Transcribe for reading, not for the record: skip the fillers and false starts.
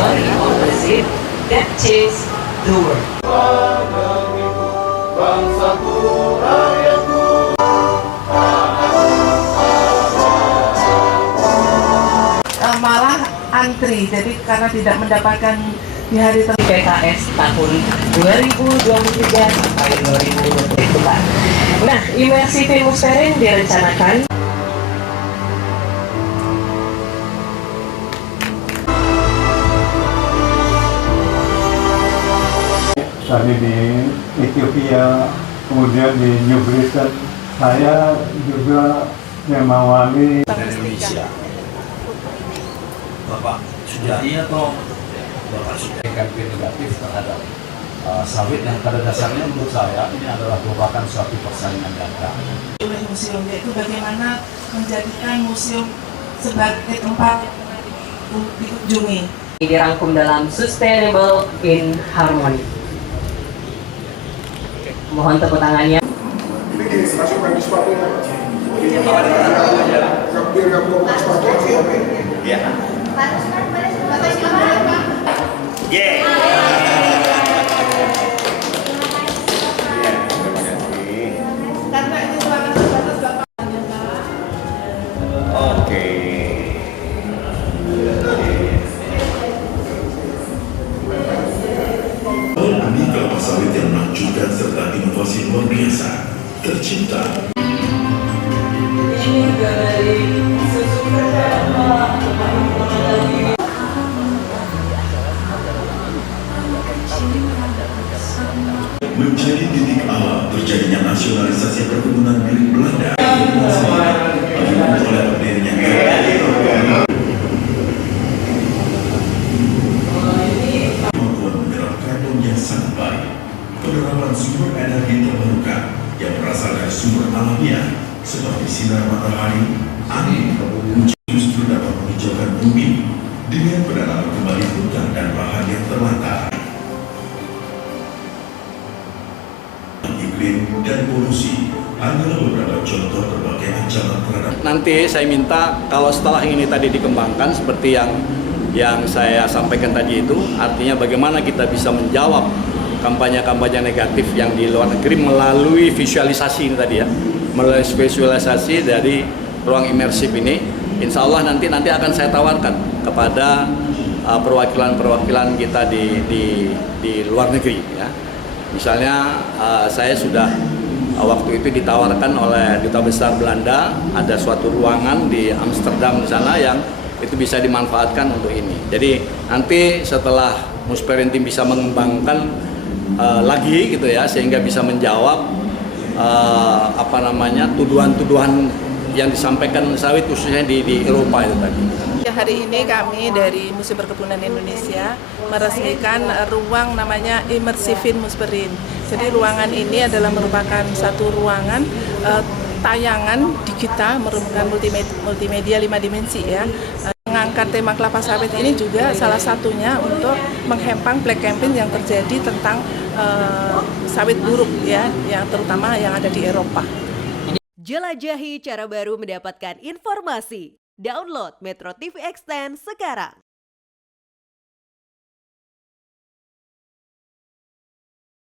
story of the seed that changed the world. Malah antri, jadi karena tidak mendapatkan di hari PKS tahun 2023 sampai 2024. Nah, imersi film sharing direncanakan tadi di Ethiopia, kemudian di New Britain. Saya juga mewakili Indonesia. Bapak Sujai atau Bapak Sujai campaign negatif terhadap sawit yang pada dasarnya menurut saya ini adalah merupakan suatu persaingan ganda. oleh museum, yaitu bagaimana menjadikan museum sebagai tempat untuk dikunjungi. dirangkum dalam Sustainable in Harmony. Mohon tepuk tangannya. Ini kelapa sawit yang menakjubkan serta inovasi luar biasa tercipta. Menjadi titik awal terjadinya nasionalisasi perkebunan milik Belanda. Oleh berdirinya kemampuan menyerap karbon yang sangat baik, penerapan sumber energi terbarukan yang berasal dari sumber alamiah seperti sinar matahari, angin, justru dapat menghijaukan bumi dengan penanaman kembali hutan dan lahan yang terlantar. Iklim dan polusi hanyalah beberapa contoh berbagai ancaman terhadap. Nanti saya minta kalau setelah ini tadi dikembangkan seperti yang saya sampaikan tadi itu, artinya bagaimana kita bisa menjawab kampanye-kampanye negatif yang di luar negeri melalui visualisasi ini tadi ya, melalui visualisasi dari ruang imersif ini. Insya Allah nanti akan saya tawarkan kepada perwakilan-perwakilan kita di luar negeri ya. Misalnya saya sudah waktu itu ditawarkan oleh Duta Besar Belanda, ada suatu ruangan di Amsterdam di sana yang itu bisa dimanfaatkan untuk ini. Jadi nanti setelah Musparintim bisa mengembangkan lagi gitu ya, sehingga bisa menjawab tuduhan-tuduhan yang disampaikan sawit khususnya di Eropa itu tadi. Hari ini kami dari Museum Perkebunan Indonesia meresmikan ruang namanya Immersivin Musperin. Jadi ruangan ini adalah merupakan satu ruangan tayangan digital, merupakan multimedia 5 dimensi ya. Mengangkat tema kelapa sawit ini juga salah satunya untuk menghempang black campaign yang terjadi tentang sawit buruk ya, yang terutama yang ada di Eropa. Jelajahi cara baru mendapatkan informasi. Download Metro TV Extend sekarang.